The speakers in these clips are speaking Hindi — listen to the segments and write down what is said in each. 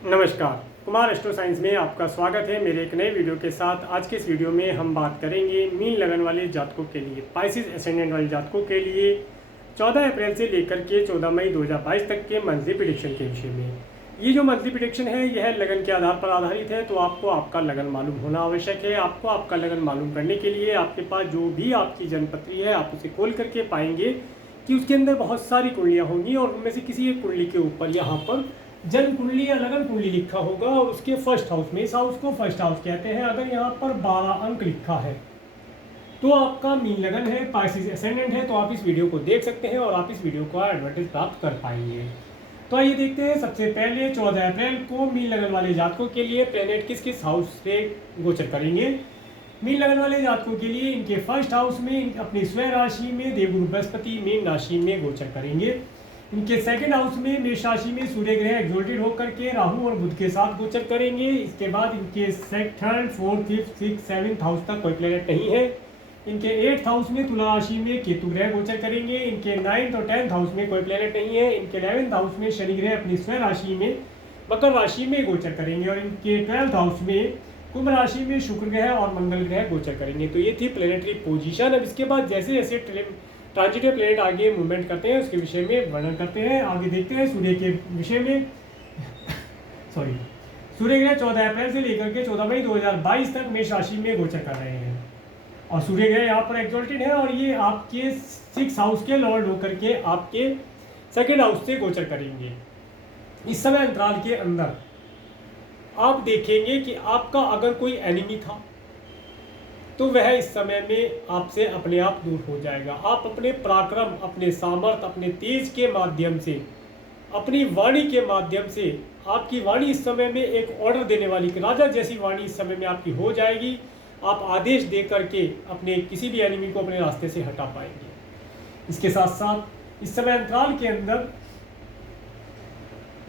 नमस्कार, कुमार एस्ट्रो साइंस में आपका स्वागत है मेरे एक नए वीडियो के साथ। आज के इस वीडियो में हम बात करेंगे मीन लगन वाले जातकों के लिए, पाइसिस एसेंडेंट वाले जातकों के लिए 14 अप्रैल से लेकर के 14 मई 2022 तक के मंथली प्रेडिक्शन के विषय में। ये जो मंथली प्रेडिक्शन है यह लगन के आधार पर आधारित है, तो आपको आपका लगन मालूम होना आवश्यक है। आपको आपका लगन मालूम करने के लिए आपके पास जो भी आपकी जन्मपत्री है आप उसे खोल करके पाएंगे कि उसके अंदर बहुत सारी कुंडलियाँ होंगी और उनमें से किसी एक कुंडली के ऊपर यहाँ पर जन्म कुंडली या लगन कुंडली लिखा होगा और उसके फर्स्ट हाउस में, इस हाउस को फर्स्ट हाउस कहते हैं। अगर यहाँ पर 12 अंक लिखा है तो आपका मीन लगन है, पाइसिस एसेंडेंट है, तो आप इस वीडियो को देख सकते हैं और आप इस वीडियो का एडवांटेज प्राप्त कर पाएंगे। तो आइए देखते हैं। सबसे पहले 14 अप्रैल को मीन लगन वाले जातकों के लिए प्लेनेट किस किस हाउस से गोचर करेंगे। मीन लगन वाले जातकों के लिए इनके फर्स्ट हाउस में अपनी स्वयं राशि में देवगुरु बृहस्पति मीन राशि में गोचर करेंगे। इनके सेकंड हाउस में मेष राशि में सूर्य ग्रह एक्सोल्टेड होकर के राहु और बुध के साथ गोचर करेंगे। इसके बाद इनके third, fourth, fifth, six, seventh house तक कोई प्लेनेट नहीं है। इनके 8th हाउस में तुला राशि में केतु ग्रह गोचर करेंगे। इनके 9th और 10th हाउस में कोई प्लेनेट नहीं है। इनके 11th हाउस में शनि ग्रह अपनी स्वयं राशि में मकर राशि में गोचर करेंगे और इनके 12th हाउस में कुंभ राशि में शुक्र ग्रह और मंगल ग्रह गोचर करेंगे। तो ये थी प्लेनेटरी पोजीशन। अब इसके बाद जैसे जैसे ट्रांजिटिव प्लेनेट आगे मूवमेंट करते हैं उसके विषय में वर्णन करते हैं। आगे देखते हैं सूर्य के विषय में। सूर्य ग्रह 14 अप्रैल से लेकर के 14 मई 2022 तक मेष राशि में गोचर कर रहे हैं और सूर्य ग्रह यहाँ पर एक्सोल्टेड है और ये आपके 6th हाउस के लॉर्ड होकर के आपके सेकेंड हाउस से गोचर करेंगे। इस समय अंतराल के अंदर आप देखेंगे कि आपका अगर कोई एनिमी था तो वह इस समय में आपसे अपने आप दूर हो जाएगा। आप अपने पराक्रम, अपने सामर्थ्य, अपने तेज के माध्यम से, अपनी वाणी के माध्यम से, आपकी वाणी इस समय में एक ऑर्डर देने वाली राजा जैसी वाणी इस समय में आपकी हो जाएगी। आप आदेश दे करके अपने किसी भी एनिमी को अपने रास्ते से हटा पाएंगे। इसके साथ साथ इस समय अंतराल के अंदर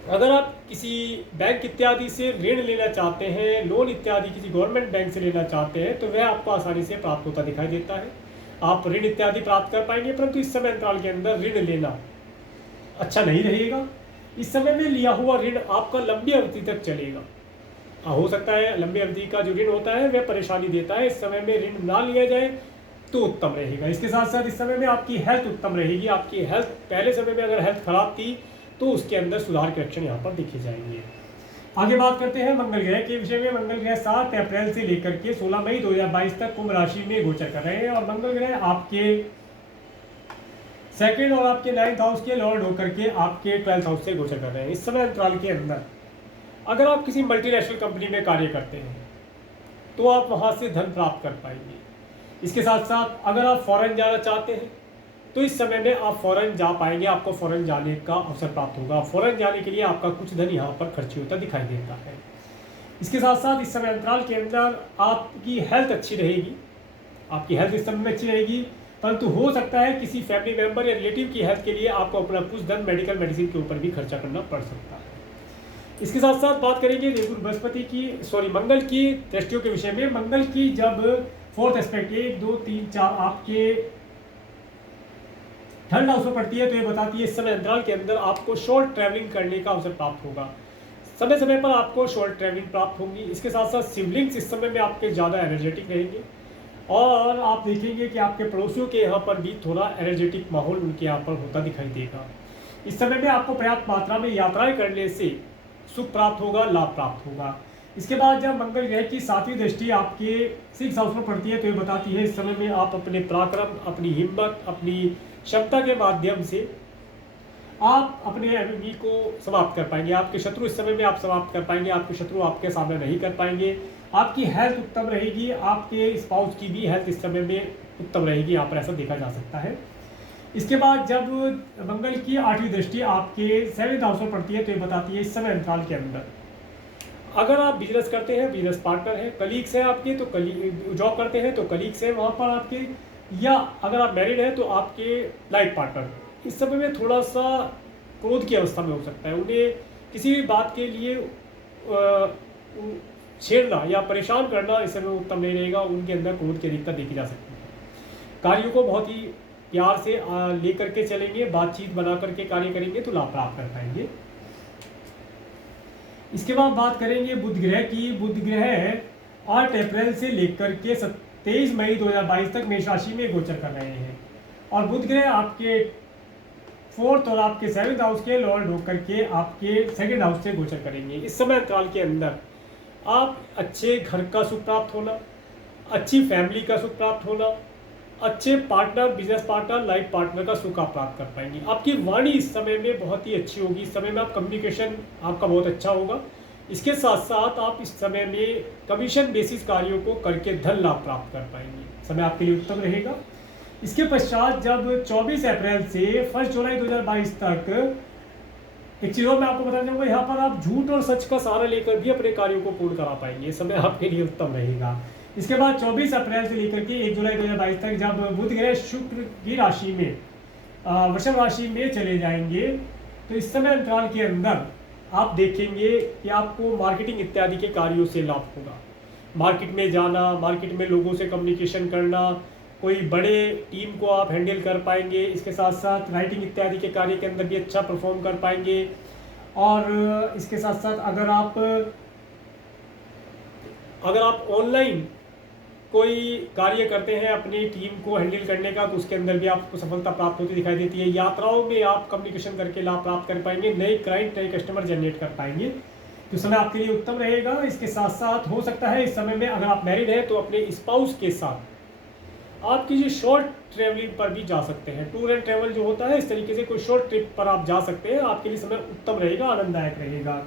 अगर आप किसी बैंक इत्यादि से ऋण लेना चाहते हैं, लोन इत्यादि किसी गवर्नमेंट बैंक से लेना चाहते हैं, तो वह आपको आसानी से प्राप्त होता दिखाई देता है। आप ऋण इत्यादि प्राप्त कर पाएंगे, परंतु इस समय अंतराल के अंदर ऋण लेना अच्छा नहीं रहेगा। इस समय में लिया हुआ ऋण आपका लंबी अवधि तक चलेगा। हो सकता है लंबी अवधि का जो ऋण होता है वह परेशानी देता है। इस समय में ऋण ना लिया जाए तो उत्तम रहेगा। इसके साथ साथ इस समय में आपकी हेल्थ उत्तम रहेगी। आपकी हेल्थ पहले समय में अगर हेल्थ खराब थी तो उसके अंदर सुधार के लक्षण यहाँ पर दिखे जाएंगे। आगे बात करते हैं मंगल ग्रह के विषय में। मंगल ग्रह 7 अप्रैल से लेकर के 16 मई 2022 तक कुंभ राशि में गोचर कर रहे हैं और मंगल ग्रह आपके सेकंड और आपके 9th हाउस के लॉर्ड होकर के आपके 12th हाउस से गोचर कर रहे हैं। इस समय अंतराल के अंदर अगर आप किसी मल्टीनेशनल कंपनी में कार्य करते हैं तो आप वहाँ से धन प्राप्त कर पाएंगे। इसके साथ साथ अगर आप फॉरेन जाना चाहते हैं तो इस समय में आप फॉरेन जा पाएंगे। आपको फॉरेन जाने का अवसर प्राप्त होगा। फॉरेन जाने के लिए आपका कुछ धन यहाँ पर खर्च होता दिखाई देता है। इसके साथ साथ इस समय अंतराल के अंदर आपकी हेल्थ अच्छी रहेगी। आपकी हेल्थ इस समय में अच्छी रहेगी, परंतु हो सकता है किसी फैमिली मेंबर या रिलेटिव की हेल्थ के लिए आपको अपना कुछ धन मेडिकल मेडिसिन के ऊपर भी खर्चा करना पड़ सकता है। इसके साथ साथ बात करेंगे देवगुरु बृहस्पति की मंगल की दृष्टियों के विषय में। मंगल की जब 4th एस्पेक्ट 1, 2, 3, 4 आपके 3rd हाउस में पड़ती है तो ये बताती है इस समय अंतराल के अंदर आपको शॉर्ट ट्रैवलिंग करने का अवसर प्राप्त होगा। समय समय पर आपको शॉर्ट ट्रैवलिंग प्राप्त होगी। इसके साथ साथ सिबलिंग्स इस समय में आपके ज़्यादा एनर्जेटिक रहेंगे और आप देखेंगे कि आपके पड़ोसियों के यहाँ पर भी थोड़ा एनर्जेटिक माहौल उनके यहाँ पर होता दिखाई देगा। इस समय में आपको पर्याप्त मात्रा में यात्राएं करने से सुख प्राप्त होगा, लाभ प्राप्त होगा। इसके बाद जब मंगल ग्रह की 7वीं दृष्टि आपके 6th हाउस में पड़ती है तो ये बताती है इस समय में आप अपने पराक्रम, अपनी हिम्मत, अपनी क्षमता के माध्यम से आप अपने एनिमी को समाप्त कर पाएंगे। आपके शत्रु इस समय में आप समाप्त कर पाएंगे। आपके शत्रु आपके सामने नहीं कर पाएंगे। आपकी हेल्थ उत्तम रहेगी। आपके स्पाउस की भी हेल्थ इस समय में उत्तम रहेगी। यहाँ पर ऐसा देखा जा सकता है। इसके बाद जब मंगल की 8वीं दृष्टि आपके 7th हाउस में पड़ती है तो ये बताती है इस समय अंतराल के अंदर अगर आप बिजनेस करते हैं, बिजनेस पार्टनर हैं, कलीग्स हैं आपके, तो जॉब करते हैं तो कलीग्स हैं वहाँ पर आपके, या अगर आप मैरिड हैं तो आपके लाइफ पार्टनर इस समय में थोड़ा सा क्रोध की अवस्था में हो सकता है। उन्हें किसी भी बात के लिए छेड़ना या परेशान करना इस समय उत्तम नहीं रहेगा। उनके अंदर क्रोध की अधिकता देखी जा सकती है। कार्यों को बहुत ही प्यार से लेकर के चलेंगे, बातचीत बना करके कार्य करेंगे तो लाभ प्राप्त कर पाएंगे। इसके बाद बात करेंगे बुध ग्रह की। बुध ग्रह 8 अप्रैल से लेकर के 23 मई 2022 तक मेष राशि में गोचर कर रहे हैं, और बुध ग्रह आपके 4th और आपके 7th हाउस के लॉर्ड होकर के आपके 2nd हाउस से गोचर करेंगे। इस समय अंतराल के अंदर आप अच्छे घर का सुख प्राप्त होना, अच्छी फैमिली का सुख प्राप्त होना, अच्छे partner, business partner, life partner का सुख आप प्राप्त कर पाएंगे। आपकी वाणी इस समय में बहुत ही अच्छी होगी। इस समय में आप कम्युनिकेशन आपका बहुत अच्छा होगा। इसके साथ साथ आप इस समय में कमीशन बेसिस कार्यों को करके धन लाभ प्राप्त कर पाएंगे। समय आपके लिए उत्तम रहेगा। इसके पश्चात जब 24 अप्रैल से 1 जुलाई 2022 तक, एक चीज़ और मैं आपको बताना चाहूँगा, यहाँ पर आप झूठ और सच का सहारा लेकर भी अपने कार्यों को पूर्ण करा पाएंगे। समय आपके लिए उत्तम रहेगा। इसके बाद 24 अप्रैल से लेकर के 1 जुलाई 2022 तक जब बुध ग्रह शुक्र की राशि में वृषभ राशि में चले जाएंगे, तो इस समय अंतराल के अंदर आप देखेंगे कि आपको मार्केटिंग इत्यादि के कार्यों से लाभ होगा। मार्केट में जाना, मार्केट में लोगों से कम्युनिकेशन करना, कोई बड़े टीम को आप हैंडल कर पाएंगे। इसके साथ साथ राइटिंग इत्यादि के कार्य के अंदर भी अच्छा परफॉर्म कर पाएंगे। और इसके साथ साथ अगर आप ऑनलाइन कोई कार्य करते हैं अपनी टीम को हैंडल करने का, तो उसके अंदर भी आपको सफलता प्राप्त होती दिखाई देती है। यात्राओं में आप कम्युनिकेशन करके लाभ प्राप्त कर पाएंगे, नए क्लाइंट, नए कस्टमर जनरेट कर पाएंगे। तो समय आपके लिए उत्तम रहेगा। इसके साथ साथ हो सकता है इस समय में अगर आप मैरिड हैं तो अपने स्पाउस के साथ आप किसी शॉर्ट ट्रैवलिंग पर भी जा सकते हैं। टूर एंड ट्रैवल जो होता है, इस तरीके से कोई शॉर्ट ट्रिप पर आप जा सकते हैं। आपके लिए समय उत्तम रहेगा, आनंददायक रहेगा।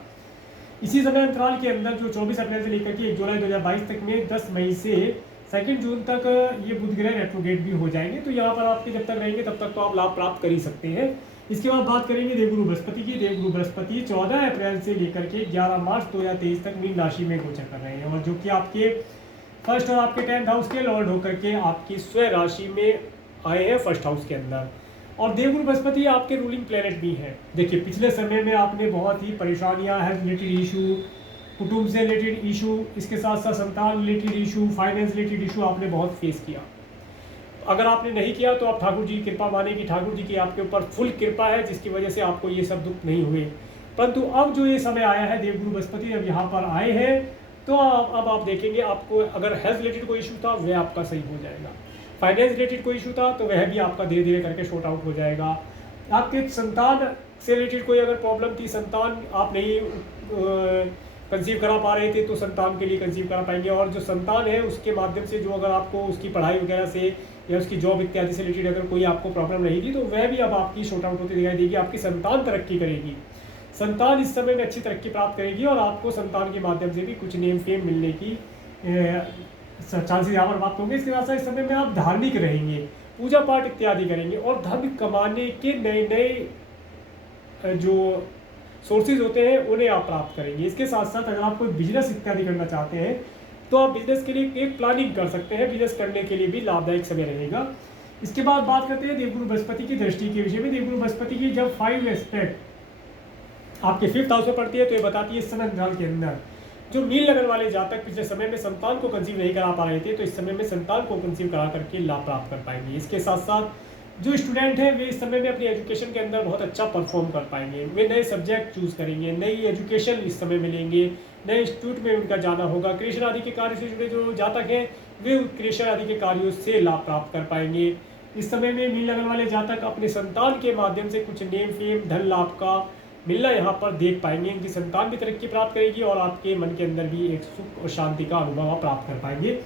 इसी समय अंतराल के अंदर जो 24 अप्रैल से लेकर के 1 जुलाई 2022 तक में 10 मई से 2 जून तक ये बुध ग्रह रेट्रोगेट भी हो जाएंगे। तो यहाँ पर आपके जब तक रहेंगे तब तक तो आप लाभ प्राप्त कर ही सकते हैं। इसके बाद बात करेंगे देवगुरु बृहस्पति की। देवगुरु बृहस्पति 14 अप्रैल से लेकर के 11 मार्च 2023 तक मीन राशि में गोचर कर रहे हैं, और जो कि आपके 1st और आपके 10th हाउस के लॉर्ड होकर के आपकी स्वयं राशि में आए हैं 1st हाउस के अंदर। और देवगुरु बृहस्पति आपके रूलिंग प्लेनेट भी हैं। देखिए, पिछले समय में आपने बहुत ही परेशानियां, हेल्थ रिलेटेड इशू, कुटुंब से रिलेटेड इशू, इसके साथ साथ संतान related issue, finance related issue आपने बहुत फेस किया। अगर आपने नहीं किया तो आप ठाकुर जी की कृपा माने कि ठाकुर जी की आपके ऊपर फुल कृपा है, जिसकी वजह से आपको ये सब दुख नहीं हुए। परंतु अब जो ये समय आया है, देवगुरु बृहस्पति जब यहाँ पर आए हैं, तो अब आप देखेंगे आपको अगर हेल्थ रिलेटेड कोई इशू था वह आपका सही हो जाएगा। फाइनेंस रिलेटेड कोई इशू था तो वह भी आपका धीरे धीरे करके शॉर्ट आउट हो जाएगा। आपके संतान से रिलेटेड कोई अगर प्रॉब्लम थी, संतान आप नहीं कंसीव करा पा रहे थे, तो संतान के लिए कंसीव करा पाएंगे। और जो संतान है उसके माध्यम से जो अगर आपको उसकी पढ़ाई वगैरह से या उसकी जॉब इत्यादि से रिलेटेड अगर कोई आपको प्रॉब्लम नहीं थी, तो वह भी अब आपकी शॉर्ट आउट होती दिखाई देगी। आपकी संतान तरक्की करेगी, संतान इस समय में अच्छी तरक्की प्राप्त करेगी, और आपको संतान के माध्यम से भी कुछ नेम फेम मिलने की चांसेस यहाँ पर प्राप्त होंगे। इसके साथ साथ इस समय में आप धार्मिक रहेंगे, पूजा पाठ इत्यादि करेंगे, और धन कमाने के नए नए जो सोर्सेज होते हैं उन्हें आप प्राप्त करेंगे। इसके साथ साथ अगर आप कोई बिजनेस इत्यादि करना चाहते हैं तो आप बिजनेस के लिए एक प्लानिंग कर सकते हैं। बिजनेस करने के लिए भी लाभदायक समय रहेगा। इसके बाद बात करते हैं देवगुरु बृहस्पति की दृष्टि के विषय में। देवगुरु बृहस्पति की जब 5 एस्पेक्ट आपके 5th हाउस में पड़ती है, तो ये बताती है इस समय अंतराल के अंदर जो मीन लगन वाले जातक पिछले समय में संतान को कंसीव नहीं करा पा रहे थे, तो इस समय में संतान को कंसीव करा करके लाभ प्राप्त कर पाएंगे। इसके साथ साथ जो स्टूडेंट हैं वे इस समय में अपनी एजुकेशन के अंदर बहुत अच्छा परफॉर्म कर पाएंगे। वे नए सब्जेक्ट चूज करेंगे, नई एजुकेशन इस समय मिलेंगे, नए इंस्टीट्यूट में उनका जाना होगा। क्रिएशन आदि के कार्य से जुड़े जो जातक हैं वे क्रिएशन आदि के कार्यों से लाभ प्राप्त कर पाएंगे। इस समय में मीन लगन वाले जातक अपने संतान के माध्यम से कुछ नेम फेम धन लाभ का मिलना यहाँ पर देख पाएंगे। इनकी संतान भी तरक्की प्राप्त करेगी और आपके मन के अंदर भी एक सुख और शांति का अनुभव आप प्राप्त कर पाएंगे।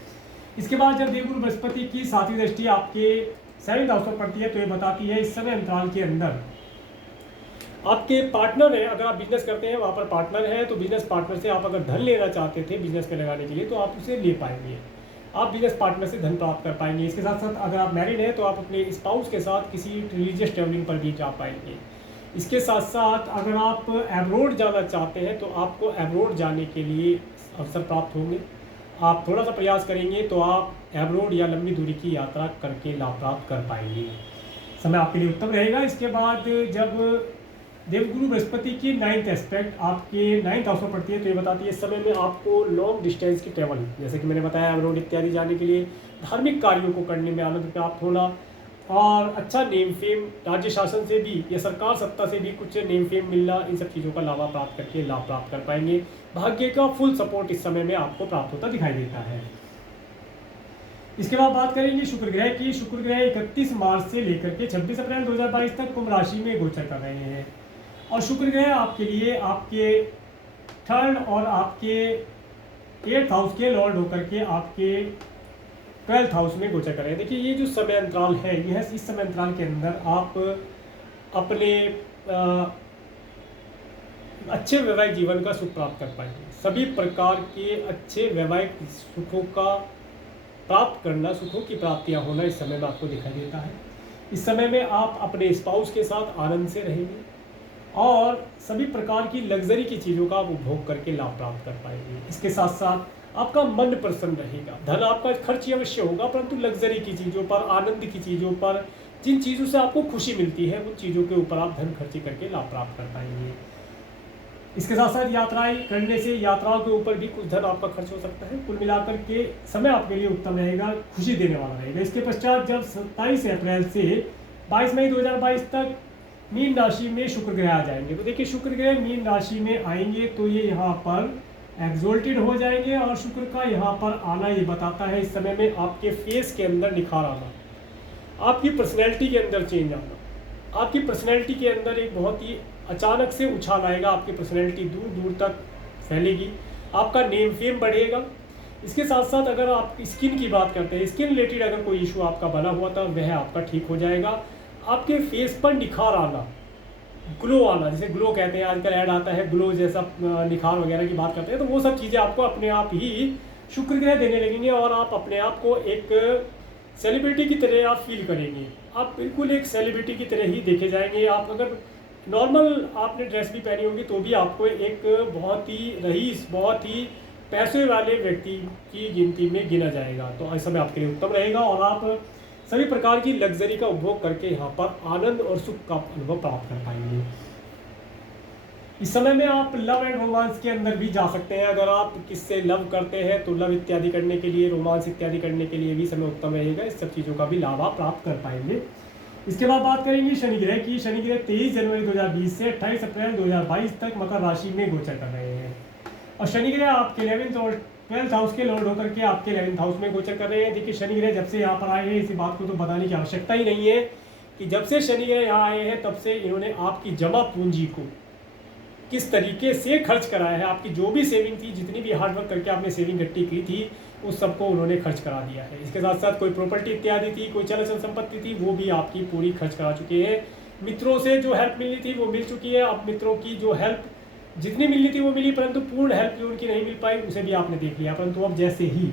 इसके बाद जब देवगुरु बृहस्पति की 7वीं दृष्टि आपके 7th हाउस पर पड़ती है, तो ये बताती है इस समय अंतराल के अंदर आपके पार्टनर है। अगर आप बिजनेस करते हैं वहाँ पर पार्टनर है, तो बिजनेस पार्टनर से आप अगर धन लेना चाहते थे बिजनेस में लगाने के लिए, तो आप उसे ले पाएंगे। आप बिजनेस पार्टनर से धन प्राप्त कर पाएंगे। इसके साथ साथ अगर आप मैरिड हैं तो आप अपने स्पाउस के साथ किसी रिलीजियस ट्रैवलिंग पर भी जा पाएंगे। इसके साथ साथ अगर आप एब्रोड जाना चाहते हैं तो आपको एब्रोड जाने के लिए अवसर प्राप्त होंगे। आप थोड़ा सा प्रयास करेंगे तो आप एब्रोड या लंबी दूरी की यात्रा करके लाभ प्राप्त कर पाएंगे। समय आपके लिए उत्तम रहेगा। इसके बाद जब देवगुरु बृहस्पति की 9th एस्पेक्ट आपके 9th हाउस में पड़ती है, तो ये बताती है इस समय में आपको लॉन्ग डिस्टेंस की ट्रैवल, जैसे कि मैंने बताया एब्रोड इत्यादि जाने के लिए, धार्मिक कार्यों को करने में आनंद प्राप्त होना, और अच्छा नेम फेम, राज्य शासन से भी या सरकार सत्ता से भी कुछ नेम फेम मिलना, इन सब चीज़ों का लाभ प्राप्त करके लाभ प्राप्त कर पाएंगे। भाग्य का फुल सपोर्ट इस समय में आपको प्राप्त होता दिखाई देता है। इसके बाद बात करेंगे शुक्र ग्रह की। शुक्र ग्रह 31 मार्च से लेकर के 26 अप्रैल 2022 तक कुंभ राशि में गोचर कर रहे हैं। और शुक्र ग्रह आपके लिए आपके थर्ड और आपके 8th हाउस के लॉर्ड होकर के आपके 12th हाउस में गोचर कर रहे हैं। देखिए, ये जो समय अंतराल है, यह इस समय अंतराल के अंदर आप अपने अच्छे वैवाहिक जीवन का सुख प्राप्त कर पाएंगे। सभी प्रकार के अच्छे वैवाहिक सुखों का प्राप्त करना, सुखों की प्राप्तियां होना इस समय में आपको दिखाई देता है। इस समय में आप अपने स्पाउस के साथ आनंद से रहेंगे और सभी प्रकार की लग्जरी की चीज़ों का आप उपभोग करके लाभ प्राप्त कर पाएंगे। इसके साथ साथ आपका मन प्रसन्न रहेगा। धन आपका खर्च अवश्य होगा, परंतु लग्जरी की चीज़ों पर, आनंद की चीज़ों पर, जिन चीज़ों से आपको खुशी मिलती है, उन चीज़ों के ऊपर आप धन खर्च करके लाभ प्राप्त कर पाएंगे। इसके साथ साथ यात्राएं करने से यात्राओं के ऊपर भी कुछ धन आपका खर्च हो सकता है। कुल मिलाकर के समय आपके लिए उत्तम रहेगा, खुशी देने वाला रहेगा। इसके पश्चात जब 27 अप्रैल से 22 मई 2022 तक मीन राशि में शुक्र ग्रह आ जाएंगे, तो देखिए शुक्र ग्रह मीन राशि में आएंगे तो ये यहाँ पर एक्सोल्टेड हो जाएंगे। और शुक्र का यहाँ पर आना ये बताता है इस समय में आपके फेस के अंदर निखार आना, आपकी पर्सनैलिटी के अंदर चेंज आना, आपकी पर्सनैलिटी के अंदर एक बहुत ही अचानक से उछाल आएगा। आपकी पर्सनैलिटी दूर दूर तक फैलेगी, आपका नेम फेम बढ़ेगा। इसके साथ साथ अगर आप स्किन की बात करते हैं, स्किन रिलेटेड अगर कोई इशू आपका बना हुआ था वह आपका ठीक हो जाएगा। आपके फेस पर निखार आना, ग्लो आना, जैसे ग्लो कहते हैं, आजकल ऐड आता है ग्लो जैसा, निखार वगैरह की बात करते हैं, तो वो सब चीज़ें आपको अपने आप ही शुक्र ग्रह देने लगेंगे और आप अपने आप को एक सेलिब्रिटी की तरह आप फील करेंगे। आप बिल्कुल एक सेलिब्रिटी की तरह ही देखे जाएंगे। आप अगर नॉर्मल आपने ड्रेस भी पहनी होगी तो भी आपको एक बहुत ही रईस, बहुत ही पैसे वाले व्यक्ति की गिनती में गिना जाएगा। तो इस समय आपके लिए उत्तम रहेगा और आप सभी प्रकार की लग्जरी का उपभोग करके यहाँ पर आनंद और सुख का अनुभव प्राप्त कर पाएंगे। इस समय में आप लव एंड रोमांस के अंदर भी जा सकते हैं। अगर आप किससे लव करते हैं तो लव इत्यादि करने के लिए, रोमांस इत्यादि करने के लिए भी समय उत्तम रहेगा। इस सब चीज़ों का भी लाभ आप प्राप्त कर पाएंगे। इसके बाद बात करेंगे शनि ग्रह की। शनि ग्रह 23 जनवरी 2020 से 28 अप्रैल 2022 तक मकर राशि में गोचर कर रहे हैं। और शनि ग्रह आपके 11th और 12th हाउस के लॉर्ड होकर के आपके 11th हाउस में गोचर कर रहे हैं। देखिए, शनि ग्रह जब से यहाँ पर आए हैं, इसी बात को तो बताने की आवश्यकता ही नहीं है कि जब से शनि ग्रह यहाँ आए हैं तब से इन्होंने आपकी जमा पूंजी को किस तरीके से खर्च कराया है। आपकी जो भी सेविंग थी, जितनी भी हार्डवर्क करके आपने सेविंग इकट्ठी की थी, उस सबको उन्होंने खर्च करा दिया है। इसके साथ साथ कोई प्रॉपर्टी इत्यादि थी, कोई चल अचल संपत्ति थी, वो भी आपकी पूरी खर्च करा चुके हैं। मित्रों से जो हेल्प मिलनी थी वो मिल चुकी है। अब मित्रों की जो हेल्प जितनी मिलनी थी वो मिली, परंतु पूर्ण हेल्प जो उनकी नहीं मिल पाई उसे भी आपने देख लिया। परंतु अब जैसे ही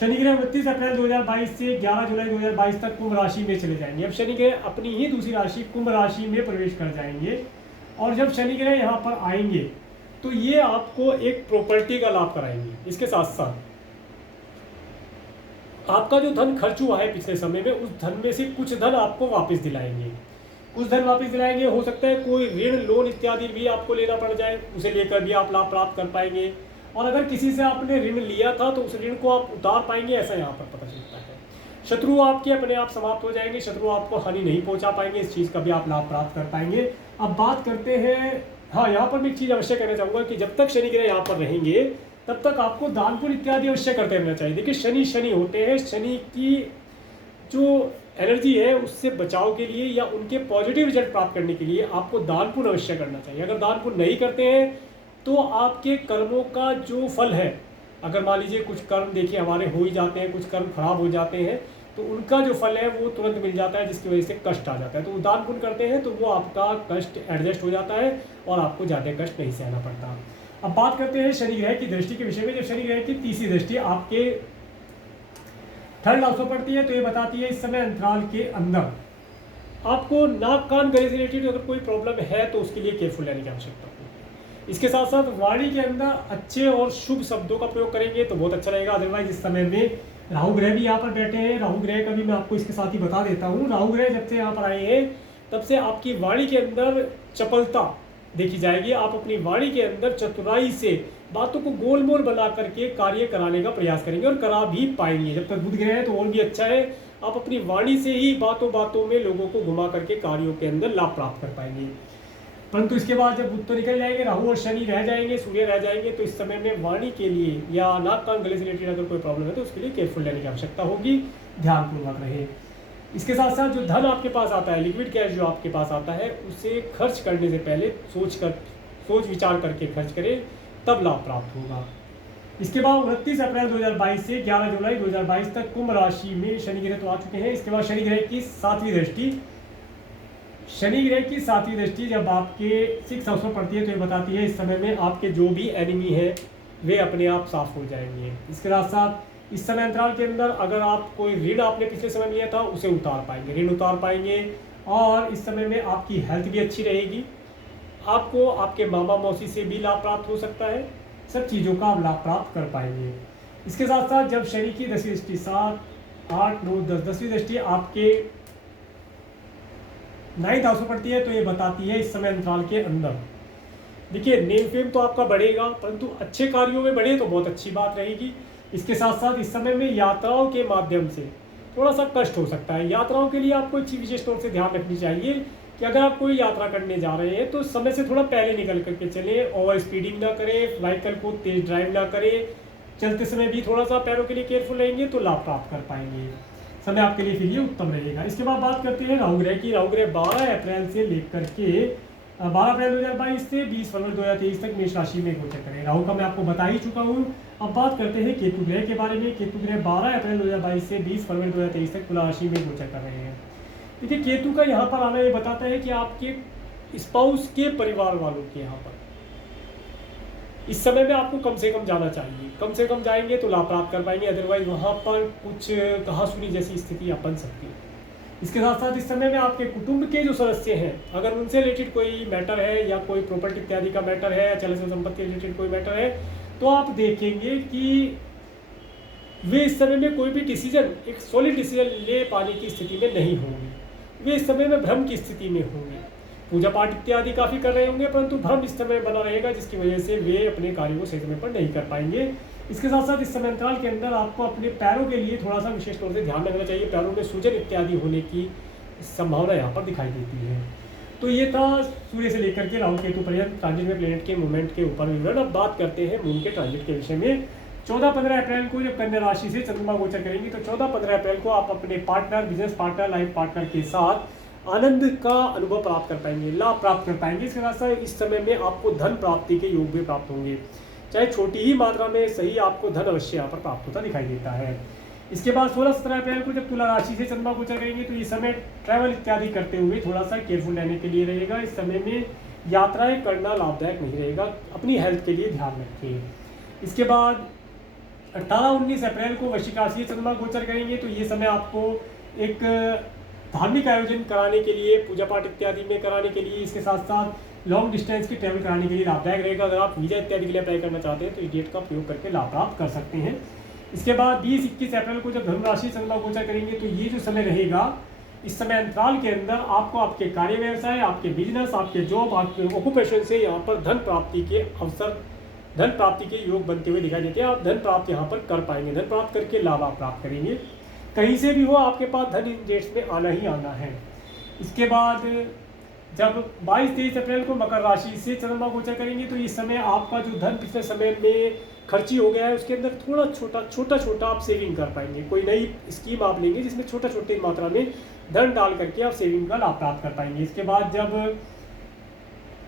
शनि ग्रह 29 अप्रैल 2022 से 11 जुलाई 2022 तक कुंभ राशि में चले जाएंगे। अब शनि ग्रह अपनी ही दूसरी राशि कुंभ राशि में प्रवेश कर जाएंगे और जब शनि ग्रह यहाँ पर आएंगे तो ये आपको एक प्रॉपर्टी का लाभ कराएंगे। इसके साथ साथ आपका जो धन खर्च हुआ है पिछले समय में, उस धन में से कुछ धन आपको वापस दिलाएंगे। कुछ धन वापस दिलाएंगे। हो सकता है कोई ऋण, लोन इत्यादि भी आपको लेना पड़ जाए, उसे लेकर भी आप लाभ प्राप्त कर पाएंगे। और अगर किसी से आपने ऋण लिया था तो उस ऋण को आप उतार पाएंगे, ऐसा यहाँ पर पता चलता है। शत्रु आपके अपने आप समाप्त हो जाएंगे, शत्रु आपको हानि नहीं पहुँचा पाएंगे, इस चीज़ का भी आप लाभ प्राप्त कर पाएंगे। अब बात करते हैं, हाँ, यहाँ पर मैं एक चीज़ अवश्य कहना चाहूँगा कि जब तक शनि ग्रह यहाँ पर रहेंगे तब तक आपको दान पुण्य इत्यादि अवश्य करते रहना चाहिए। देखिए, शनि होते हैं, शनि की जो एनर्जी है उससे बचाव के लिए या उनके पॉजिटिव रिजल्ट प्राप्त करने के लिए आपको दान पुण्य अवश्य करना चाहिए। अगर दान पुण्य नहीं करते हैं तो आपके कर्मों का जो फल है, अगर मान लीजिए कुछ कर्म देखिए हमारे हो ही जाते हैं, कुछ कर्म खराब हो जाते हैं, तो उनका जो फल है वो तुरंत मिल जाता है, जिसकी वजह से कष्ट आ जाता है। तो दान पुण्य करते हैं तो वो आपका कष्ट एडजस्ट हो जाता है और आपको ज़्यादा कष्ट नहीं सहना पड़ता। अब बात करते हैं शनि ग्रह की दृष्टि के विषय में। जब शनि ग्रह की तीसरी दृष्टि आपके 3rd हाउस में पड़ती है तो ये बताती है इस समय अंतराल के अंदर आपको नाक कान गले से रिलेटेड अगर कोई प्रॉब्लम है तो उसके लिए केयरफुल रहने की आवश्यकता होगी। इसके साथ साथ वाणी के अंदर अच्छे और शुभ शब्दों का प्रयोग करेंगे तो बहुत अच्छा रहेगा। अदरवाइज इस समय में राहु ग्रह भी यहाँ पर बैठे हैं। राहु ग्रह का भी मैं आपको इसके साथ ही बता देता हूँ। राहु ग्रह जब से यहाँ पर आए हैं तब से आपकी वाणी के अंदर चपलता देखी जाएगी। आप अपनी वाणी के अंदर चतुराई से बातों को गोल मोल बना करके कार्य कराने का प्रयास करेंगे और करा भी पाएंगे। जब तक बुध ग्रह है तो और भी अच्छा है। आप अपनी वाणी से ही बातों बातों में लोगों को घुमा करके कार्यों के अंदर लाभ प्राप्त कर पाएंगे। परंतु इसके बाद जब बुध तो निकल जाएंगे, राहु और शनि रह जाएंगे, सूर्य रह जाएंगे, तो इस समय में वाणी के लिए या नाक कान गले से रिलेटेड अगर कोई प्रॉब्लम है तो उसके लिए केयरफुल रहने की आवश्यकता होगी, ध्यानपूर्वक रहे। इसके साथ साथ जो धन आपके पास आता है, लिक्विड कैश जो आपके पास आता है, उसे खर्च करने से पहले सोच विचार करके खर्च करें, तब लाभ प्राप्त होगा। इसके बाद 29 अप्रैल 2022 से 11 जुलाई 2022 तक कुंभ राशि में शनि ग्रह तो आ चुके हैं। इसके बाद शनि ग्रह की सातवीं दृष्टि जब आपके 6 हाउस में पड़ती है तो ये बताती है इस समय में आपके जो भी एनिमी है वे अपने आप साफ हो जाएंगे। इसके साथ साथ इस समय अंतराल के अंदर अगर आप कोई ऋण आपने पिछले समय लिया था उसे ऋण उतार पाएंगे, और इस समय में आपकी हेल्थ भी अच्छी रहेगी। आपको आपके मामा मौसी से भी लाभ प्राप्त हो सकता है, सब चीज़ों का आप लाभ प्राप्त कर पाएंगे। इसके साथ साथ जब शनि की 10वीं दृष्टि 7, 8, 9, 10 10वीं दृष्टि आपके 9th हाउस में पड़ती है तो ये बताती है इस समय अंतराल के अंदर, देखिए नेम फेम तो आपका बढ़ेगा, परंतु अच्छे कार्यों में बढ़े तो बहुत अच्छी बात रहेगी। इसके साथ साथ इस समय में यात्राओं के माध्यम से थोड़ा सा कष्ट हो सकता है। यात्राओं के लिए आपको एक विशेष तौर से ध्यान रखनी चाहिए कि अगर आप कोई यात्रा करने जा रहे हैं तो समय से थोड़ा पहले निकल करके चलें, ओवर स्पीडिंग ना करें, व्हीकल को तेज ड्राइव ना करें, चलते समय भी थोड़ा सा पैरों के लिए केयरफुल रहेंगे तो लाभ प्राप्त कर पाएंगे। समय आपके लिए फिर ये उत्तम रहेगा। इसके बाद बात करते हैं राहु ग्रह की। राहु ग्रह 12 अप्रैल से लेकर के 12 अप्रैल 2022 से 20 फरवरी 2023 तक मेष राशि में गोचर करें। राहु का मैं आपको बता ही चुका हूँ। अब बात करते हैं केतु ग्रह के बारे में। केतु ग्रह 12 अप्रैल 2022 से 20 फरवरी 2023 तक तुला राशि में गोचर कर रहे हैं। देखिए केतु का यहाँ पर आना ये बताता है कि आपके स्पाउस के परिवार वालों के यहाँ पर इस समय में आपको कम से कम जाना चाहिए, कम से कम जाएंगे तो लाभ प्राप्त कर पाएंगे, अदरवाइज वहाँ पर कुछ कहा सुनी जैसी स्थिति बन सकती है। इसके साथ साथ इस समय में आपके कुटुंब के जो सदस्य हैं अगर उनसे रिलेटेड कोई मैटर है या कोई प्रॉपर्टी इत्यादि का मैटर है, चल संपत्ति रिलेटेड कोई मैटर है, तो आप देखेंगे कि वे इस समय में कोई भी डिसीजन, एक सॉलिड डिसीजन ले पाने की स्थिति में नहीं होंगे। वे इस समय में भ्रम की स्थिति में होंगे, पूजा पाठ इत्यादि काफ़ी कर रहे होंगे, परंतु भ्रम इस समय बना रहेगा जिसकी वजह से वे अपने कार्यों को सही समय पर नहीं कर पाएंगे। इसके साथ साथ इस समय अंतराल के अंदर आपको अपने पैरों के लिए थोड़ा सा विशेष तौर से ध्यान रखना चाहिए। पैरों में सूजन इत्यादि होने की संभावना यहाँ पर दिखाई देती है। तो ये था सूर्य से लेकर के राहु केतु पर्यंत ट्रांजिट में प्लेनेट के मूवमेंट के ऊपर विवरण। अब बात करते हैं मून के ट्रांजिट के विषय में। 14-15 अप्रैल को जब कन्या राशि से चंद्रमा गोचर करेंगे तो 14-15 अप्रैल को आप अपने partner, business partner, life partner के साथ आनंद का अनुभव प्राप्त कर पाएंगे, लाभ प्राप्त कर पाएंगे। इसके साथ साथ इस समय में आपको धन प्राप्ति के योग भी प्राप्त होंगे, चाहे छोटी ही मात्रा में सही, आपको धन अवश्य यहाँ पर प्राप्त होता दिखाई देता है। इसके बाद 16-17 अप्रैल को जब तुला राशि से चंद्रमा गोचर करेंगे तो इस समय ट्रैवल इत्यादि करते हुए थोड़ा सा केयरफुल रहने के लिए रहेगा। इस समय में यात्राएं करना लाभदायक नहीं रहेगा, अपनी हेल्थ के लिए ध्यान रखें। इसके बाद 18-19 अप्रैल को वृश्चिक राशि से चंद्रमा गोचर करेंगे तो ये समय आपको एक धार्मिक आयोजन कराने के लिए, पूजा पाठ इत्यादि में कराने के लिए, इसके साथ साथ लॉन्ग डिस्टेंस की ट्रैवल कराने के लिए लाभदायक रहेगा। अगर आप वीजा इत्यादि के लिए अप्लाई करना चाहते हैं तो इस डेट का प्रयोग करके लाभ प्राप्त कर सकते हैं। इसके बाद 20-21 अप्रैल को जब धनु राशि चंद्रमा गोचर करेंगे तो ये जो समय रहेगा, इस समय अंतराल के अंदर आपको आपके कार्य व्यवसाय, आपके बिजनेस, आपके जॉब, आपके ऑक्यूपेशन से यहाँ पर धन प्राप्ति के अवसर, धन प्राप्ति के योग बनते हुए दिखाई देते हैं। आप धन प्राप्त यहाँ पर कर पाएंगे, धन प्राप्त करके लाभ आप प्राप्त करेंगे। कहीं से भी हो आपके पास धन इन डेट्स में आना ही आना है। इसके बाद जब 22-23 अप्रैल को मकर राशि से चंद्रमा गोचर करेंगे तो इस समय आपका जो धन पिछले समय में खर्ची हो गया है उसके अंदर थोड़ा छोटा आप सेविंग कर पाएंगे। कोई नई स्कीम आप लेंगे जिसमें छोटी मात्रा में धन डाल करके आप सेविंग का लाभ प्राप्त कर पाएंगे। इसके बाद जब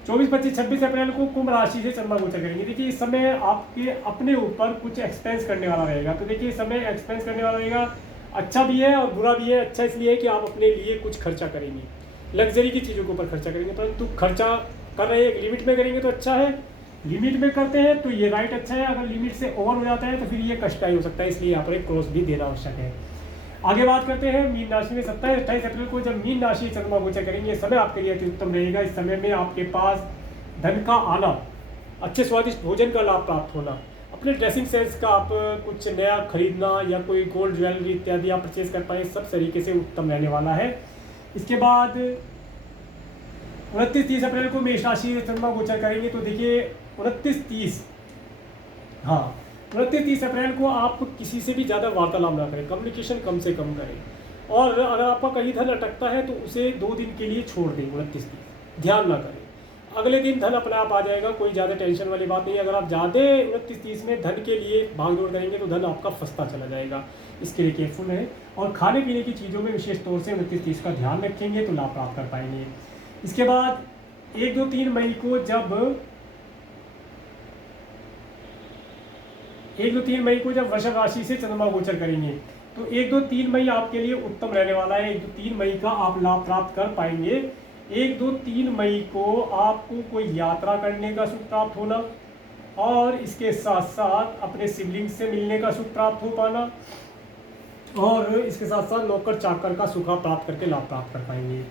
24-25-26 अप्रैल को कुंभ राशि से चंद्रमा गोचर करेंगे, देखिए इस समय आपके अपने ऊपर कुछ एक्सपेंस करने वाला रहेगा। तो देखिए इस समय एक्सपेंस करने वाला रहेगा, अच्छा भी है और बुरा भी है। अच्छा इसलिए है कि आप अपने लिए कुछ खर्चा करेंगे, लग्जरी की चीज़ों के ऊपर खर्चा करेंगे, परंतु खर्चा कर रहे हैं लिमिट में करेंगे तो अच्छा है, लिमिट में करते हैं तो ये राइट अच्छा है। अगर लिमिट से ओवर हो जाता है तो फिर ये कष्टदायी हो सकता है, इसलिए यहाँ पर एक क्रॉस भी देना आवश्यक है। आगे बात करते हैं मीन राशि में। 27-28 अप्रैल को जब मीन राशि चंद्रमा गोचर करेंगे समय आपके लिए अति उत्तम रहेगा। इस समय में आपके पास धन का आना, अच्छे स्वादिष्ट भोजन का लाभ प्राप्त होना, अपने ड्रेसिंग सेंस का आप कुछ नया खरीदना या कोई गोल्ड ज्वेलरी इत्यादि आप परचेज कर पाए, सब तरीके से उत्तम रहने वाला है। इसके बाद 29-30 अप्रैल को मेष राशि चंद्रमा गोचर करेंगे तो देखिए 29-30 अप्रैल को आप किसी से भी ज़्यादा वार्तालाप ना करें, कम्युनिकेशन कम से कम करें और अगर आपका कहीं धन अटकता है तो उसे 2 दिन के लिए छोड़ दें 29-30, ध्यान ना करें, अगले दिन धन अपने आप आ जाएगा, कोई ज़्यादा टेंशन वाली बात नहीं है। अगर आप ज़्यादा 29-30 में धन के लिए भाग दौड़ करेंगे तो धन आपका फंसता चला जाएगा, इसके लिए केयरफुल रहें। और खाने पीने की चीज़ों में विशेष तौर से 29-30 का ध्यान रखेंगे तो लाभ प्राप्त कर पाएंगे। इसके बाद 1, 2, 3 मई को जब 1, 2, 3 मई को जब वृषभ राशि से चंद्रमा गोचर करेंगे तो 1, 2, 3 मई आपके लिए उत्तम रहने वाला है। 1, 2, 3 मई का आप लाभ प्राप्त कर पाएंगे। 1, 2, 3 मई को आपको कोई यात्रा करने का सुख प्राप्त होना और इसके साथ साथ अपने सिबलिंग्स से मिलने का सुख प्राप्त हो पाना और इसके साथ साथ नौकर चाकर का सुख प्राप्त करके लाभ प्राप्त कर पाएंगे।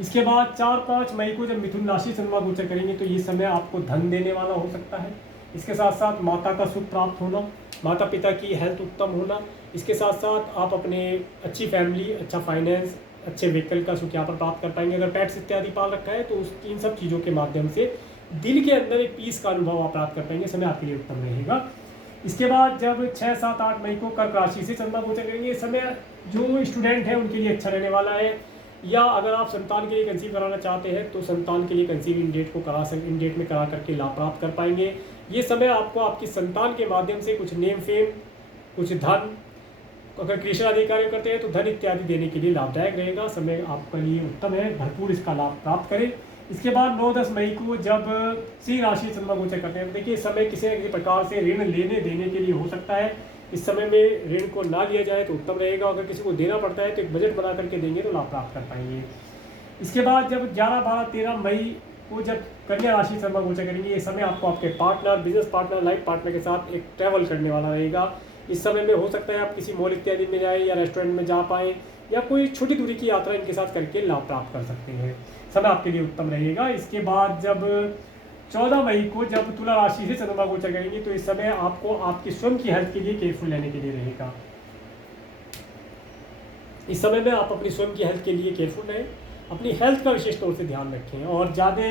इसके बाद 4, 5 मई को जब मिथुन राशि चंद्रमा गोचर करेंगे तो ये समय आपको धन देने वाला हो सकता है। इसके साथ साथ माता का सुख प्राप्त होना, माता पिता की हेल्थ उत्तम होना, इसके साथ साथ आप अपने अच्छी फैमिली, अच्छा फाइनेंस, अच्छे व्हीकल का सुख यहाँ पर प्राप्त कर पाएंगे। अगर पेट्स इत्यादि पाल रखा है तो उसकी इन सब चीज़ों के माध्यम से दिल के अंदर एक पीस का अनुभव आप प्राप्त कर पाएंगे। समय आपके लिए उत्तम रहेगा। इसके बाद जब 6, 7, 8 मई को कर्क राशि से चंद्रमा गोचर करेंगे, इस समय जो स्टूडेंट है उनके लिए अच्छा रहने वाला है। या अगर आप संतान के लिए कंसीव कराना चाहते हैं तो संतान के लिए कंसीव इन डेट में करा करके लाभ प्राप्त कर पाएंगे। ये समय आपको आपकी संतान के माध्यम से कुछ नेम फेम, कुछ धन, अगर कृषि आदि कार्य करते हैं तो धन इत्यादि देने के लिए लाभदायक रहेगा। समय आपके लिए उत्तम है, भरपूर इसका लाभ प्राप्त करें। इसके बाद 9, 10 मई को जब सिंह राशि चंद्रमा गोचर करते हैं, देखिए समय किसी न किसी प्रकार से ऋण लेने देने के लिए हो सकता है। इस समय में ऋण को ना लिया जाए तो उत्तम रहेगा। अगर किसी को देना पड़ता है तो एक बजट बना करके देंगे तो लाभ प्राप्त कर पाएंगे। इसके बाद जब 11, 12, 13 मई को जब कन्या राशि चंद्रमा गोचर करेंगे, ये समय आपको आपके partner, business partner, life partner के साथ एक ट्रैवल करने वाला रहेगा। इस समय में हो सकता है आप किसी मॉल इत्यादि में जाए या रेस्टोरेंट में जा पाएँ या कोई छोटी दूरी की यात्रा इनके साथ करके लाभ प्राप्त कर सकते हैं। समय आपके लिए उत्तम रहेगा। इसके बाद जब 14 मई को जब तुला राशि से चंद्रमा गोचर करेंगे तो इस समय आपको आपकी स्वयं की हेल्थ के लिए केयरफुल रहने के लिए रहेगा। इस समय में आप अपनी स्वयं की हेल्थ के लिए केयरफुल रहें, अपनी हेल्थ का विशेष तौर से ध्यान रखें और ज़्यादा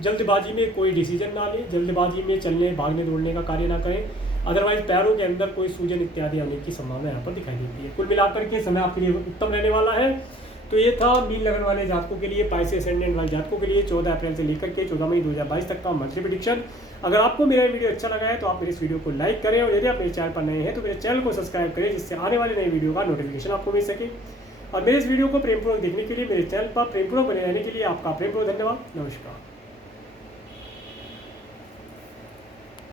जल्दबाजी में कोई डिसीजन ना लें, जल्दबाजी में चलने भागने दौड़ने का कार्य ना करें, अदरवाइज पैरों के अंदर कोई सूजन इत्यादि आने की संभावना यहाँ पर दिखाई देती है। कुल मिलाकर के समय आपके लिए उत्तम रहने वाला है। तो ये था मीन लगन वाले जातकों के लिए, पाइसेस असेंडेंट वाले जातकों के लिए 14 अप्रैल से लेकर के 14 मई 2022 तक का मंथली प्रेडिक्शन। अगर आपको मेरा वीडियो अच्छा लगा है तो आप मेरे इस वीडियो को लाइक करें और यदि आप मेरे चैनल पर नए हैं तो मेरे चैनल को सब्सक्राइब करें, जिससे आने वाले नए वीडियो का नोटिफिकेशन आपको मिल सके। और मेरे इस वीडियो को प्रेमपूर्वक देखने के लिए, मेरे चैनल पर प्रेमपूर्वक बने रहने के लिए आपका प्रेमपूर्वक धन्यवाद। नमस्कार।